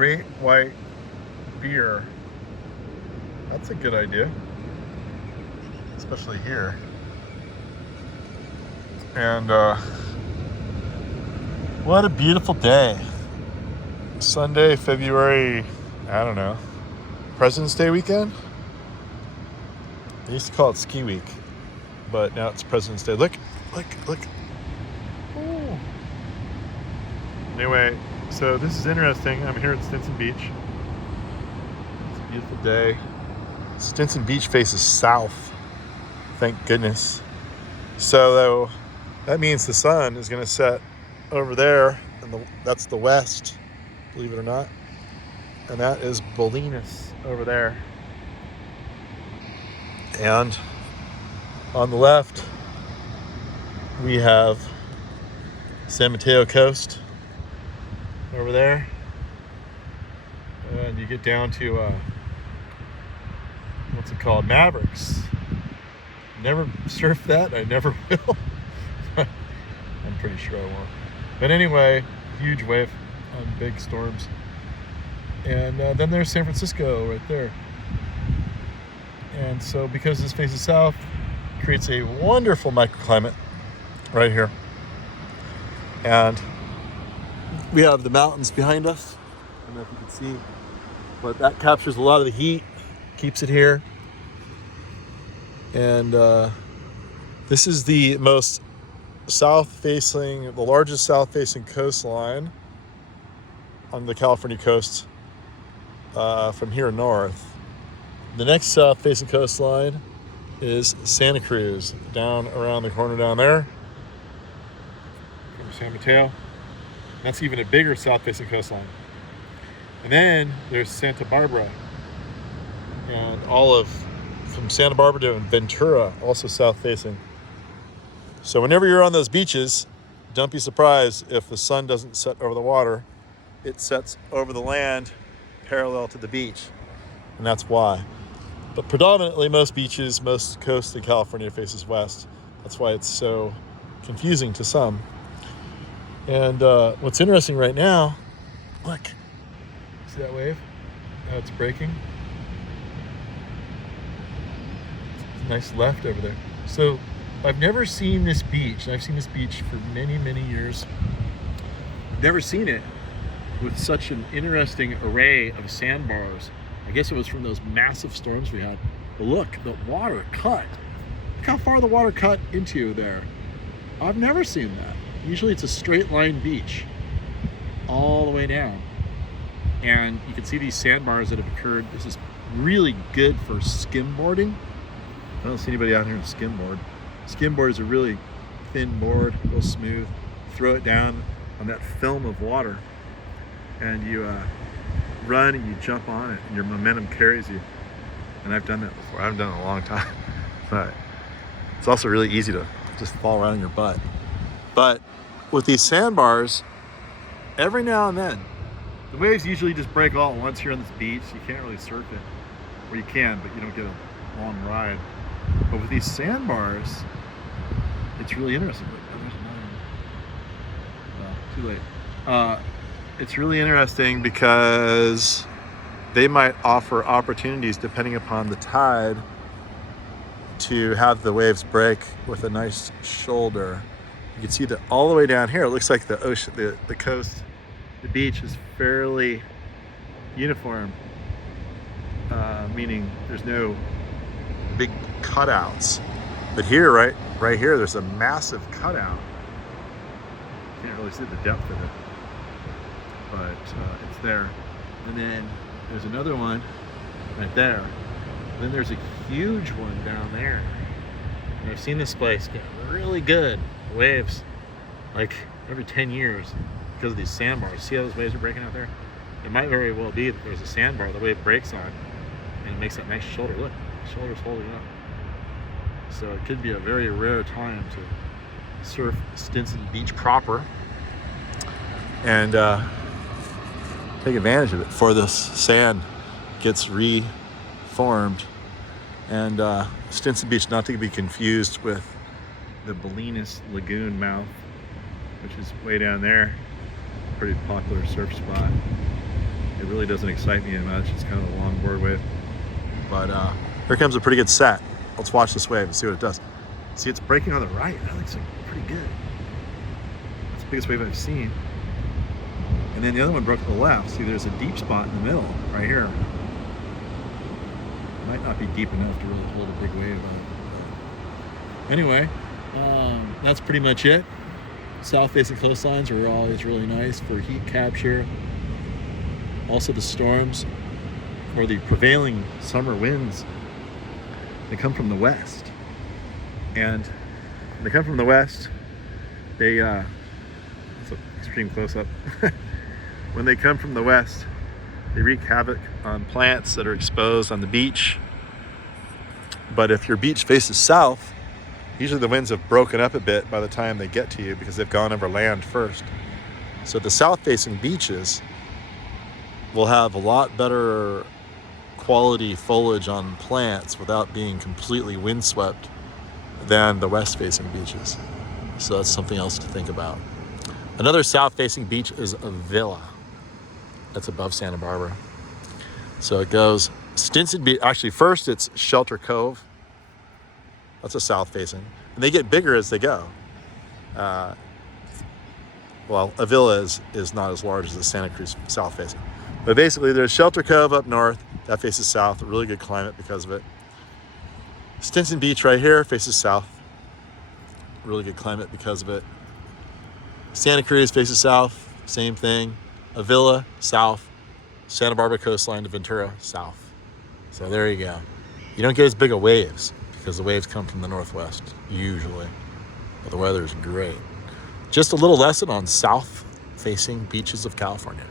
great white beer. That's a good idea, especially here. And what a beautiful day. Sunday, February, I don't know, President's Day weekend? They used to call it ski week, but now it's President's Day. Look. Ooh. Anyway, so this is interesting. I'm here at Stinson Beach. It's a beautiful day. Stinson Beach faces south, thank goodness. So that means the sun is going to set over there, and that's the west, believe it or not. And that is Bolinas over there. And on the left, we have San Mateo Coast over there. And you get down to, what's it called? Mavericks. Never surfed that. I never will. I'm pretty sure I won't. But anyway, huge wave on big storms. And then there's San Francisco right there. And so because this faces south, it creates a wonderful microclimate right here. And we have the mountains behind us. I don't know if you can see, but that captures a lot of the heat, keeps it here. And this is the most the largest south-facing coastline on the California coast from here north. The next south-facing coastline is Santa Cruz, down around the corner down there from San Mateo. That's even a bigger south-facing coastline. And then there's Santa Barbara, and from Santa Barbara to Ventura, also south-facing. So whenever you're on those beaches, don't be surprised if the sun doesn't set over the water. It sets over the land parallel to the beach, and that's why. But predominantly, most coast in California faces west. That's why it's so confusing to some. And what's interesting right now, look, see that wave? How it's breaking? It's a nice left over there. So I've never seen this beach, and I've seen this beach for many, many years. Never seen it with such an interesting array of sandbars. I guess it was from those massive storms we had. But look, the water cut. Look how far the water cut into there. I've never seen that. Usually it's a straight line beach all the way down. And you can see these sandbars that have occurred. This is really good for skimboarding. I don't see anybody out here in skimboard. Skimboard is a really thin board, real smooth. Throw it down on that film of water, and you run and you jump on it, and your momentum carries you. And I've done that before. I haven't done it in a long time, but it's also really easy to just fall around on your butt. But with these sandbars, every now and then, the waves usually just break all at once here on this beach. You can't really surf it, or you can, but you don't get a long ride. But with these sandbars, it's really interesting. Well, too late. It's really interesting because they might offer opportunities, depending upon the tide, to have the waves break with a nice shoulder. You can see that all the way down here. It looks like the ocean, the coast, the beach is fairly uniform, meaning there's no big cutouts. But here, right here, there's a massive cutout. You can't really see the depth of it, but it's there. And then there's another one right there. And then there's a huge one down there. And I've seen this place get really good waves, like every 10 years, because of these sandbars. See how those waves are breaking out there? It might very well be that there's a sandbar the wave breaks on, and it makes that nice shoulder. Look, the shoulder's holding up. So it could be a very rare time to surf Stinson Beach proper and take advantage of it before this sand gets reformed. And Stinson Beach, not to be confused with the Bolinas Lagoon mouth, which is way down there. Pretty popular surf spot. It really doesn't excite me much. It's kind of a long board wave. But here comes a pretty good set. Let's watch this wave and see what it does. See, it's breaking on the right. That looks like pretty good. That's the biggest wave I've seen. And then the other one broke to the left. See, there's a deep spot in the middle, right here. Might not be deep enough to really hold a big wave on it. Anyway, that's pretty much it. South-facing coastlines are always really nice for heat capture. Also the storms, or the prevailing summer winds, they come from the west. And when they come from the west, that's an extreme close-up. When they come from the west, they wreak havoc on plants that are exposed on the beach. But if your beach faces south, usually the winds have broken up a bit by the time they get to you because they've gone over land first. So the south-facing beaches will have a lot better quality foliage on plants without being completely windswept than the west-facing beaches. So that's something else to think about. Another south-facing beach is Avila. That's above Santa Barbara. So it goes Stinson Beach. Actually, first it's Shelter Cove. That's a south-facing. And they get bigger as they go. Well, Avila is not as large as the Santa Cruz south-facing. But basically, there's Shelter Cove up north. That faces south. A really good climate because of it. Stinson Beach right here faces south. Really good climate because of it. Santa Cruz faces south. Same thing. Avila, south. Santa Barbara coastline to Ventura, south. So there you go. You don't get as big of waves because the waves come from the northwest, usually. But the weather is great. Just a little lesson on south-facing beaches of California.